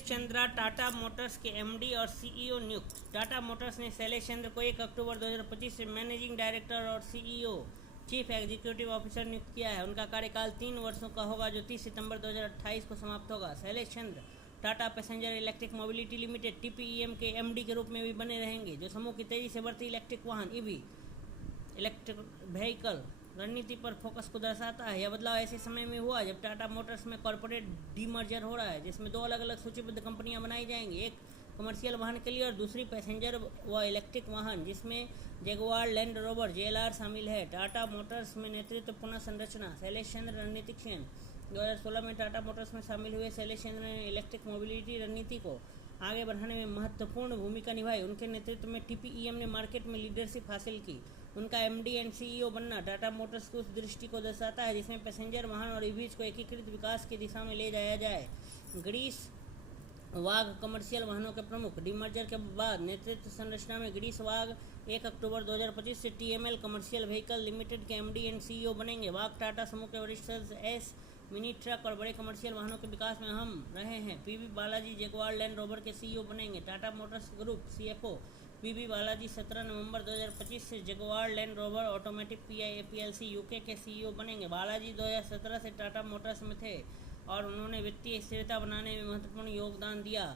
Shailesh Chandra Tata Motors के MD और CEO नियुक्त। टाटा मोटर्स ने शैलेश चंद्र को 1 अक्टूबर 2025 से मैनेजिंग डायरेक्टर और सीईओ चीफ एग्जीक्यूटिव ऑफिसर नियुक्त किया है। उनका कार्यकाल 3 वर्षों का होगा, जो 30 सितंबर 2028 को समाप्त होगा। Shailesh Chandra Tata passenger electric mobility limited TPEM के एमडी के रूप में भी बने रहेंगे, जो समूह की तेजी से बढ़ती इलेक्ट्रिक वाहन ईवी इलेक्ट्रिक व्हीकल रणनीति पर फोकस को दर्शाता है। यह बदलाव ऐसे समय में हुआ जब टाटा मोटर्स में कॉर्पोरेट डीमर्जर हो रहा है, जिसमें 2 अलग अलग सूचीबद्ध कंपनियां बनाई जाएंगी, एक कमर्शियल वाहन के लिए और दूसरी पैसेंजर व इलेक्ट्रिक वाहन, जिसमें जगुआर लैंड रोवर जेएलआर शामिल है। टाटा मोटर्स में नेतृत्व पुनः संरचना। शैलेश चंद्र रणनीतिक चयन। 2016 में टाटा मोटर्स में शामिल हुए शैलेश चंद्र ने इलेक्ट्रिक मोबिलिटी रणनीति को आगे बढ़ाने में महत्वपूर्ण भूमिका निभाई। उनके नेतृत्व में टीपीईएम ने मार्केट में लीडरशिप हासिल की। उनका एमडी एंड सीईओ बनना टाटा मोटर्स की उस दृष्टि को दर्शाता है जिसमें पैसेंजर वाहन और ईवीज को एकीकृत विकास की दिशा में ले जाया जाए। गिरीश वाघ कमर्शियल वाहनों के प्रमुख। डीमर्जर के बाद नेतृत्व संरचना में गिरीश वाघ 1 अक्टूबर 2025 से टीएमएल कमर्शियल व्हीकल लिमिटेड के एमडी एंड सीईओ बनेंगे। वाघ टाटा समूह के वरिष्ठ एस मिनी ट्रक और बड़े कमर्शियल वाहनों के विकास में अहम रहे हैं। PV Balaji Jaguar Land rover के सीईओ बनेंगे। Tata Motors group CFO PV Balaji 17 नवंबर 2025 से Jaguar Land rover automatic PLC UK के सीईओ बनेंगे। बालाजी 2017 से टाटा मोटर्स में थे और उन्होंने वित्तीय स्थिरता बनाने में महत्वपूर्ण योगदान दिया।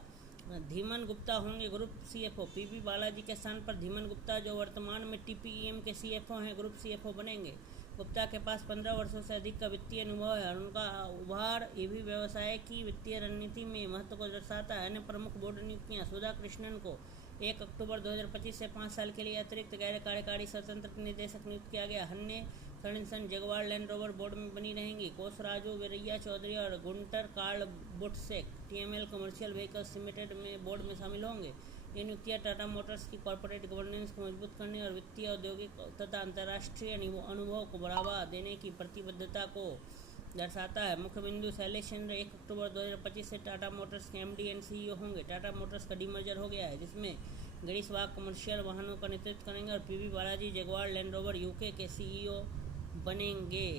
धीमन गुप्ता होंगे ग्रुप सीएफओ। पीवी बालाजी के स्थान पर धीमन गुप्ता, जो वर्तमान में टीपीईएम के सीएफओ हैं, ग्रुप सीएफओ बनेंगे। गुप्ता के पास 15 वर्षों से अधिक का वित्तीय अनुभव है और उनका उभार ईवी व्यवसाय की वित्तीय रणनीति में महत्व को दर्शाता है। अन्य प्रमुख बोर्ड नियुक्तियां। सुधा कृष्णन को 1 अक्टूबर 2025 से 5 साल के लिए अतिरिक्त गैर कार्यकारी स्वतंत्र निदेशक नियुक्त किया गया। Hanne Sorensen Jaguar Land Rover board में बनी रहेंगी। कोसराजू वीरैया चौधरी और Guenter Karl Butschek TML commercial vehicles limited में बोर्ड में शामिल होंगे। ये नियुक्तियां टाटा मोटर्स की कॉर्पोरेट गवर्नेंस को मजबूत करने और वित्तीय, औद्योगिक तथा अंतर्राष्ट्रीय अनुभव को बढ़ावा देने की प्रतिबद्धता को दर्शाता है। मुख्य बिंदु। शैलेश चंद्र 1 अक्टूबर 2025 से टाटा मोटर्स के एमडी एंड सीईओ होंगे। टाटा मोटर्स का डीमर्जर हो गया है, जिसमें गिरीश वाघ कमर्शियल वाहनों का नेतृत्व करेंगे और PV Balaji Jaguar Land rover UK के सीईओ बनेंगे।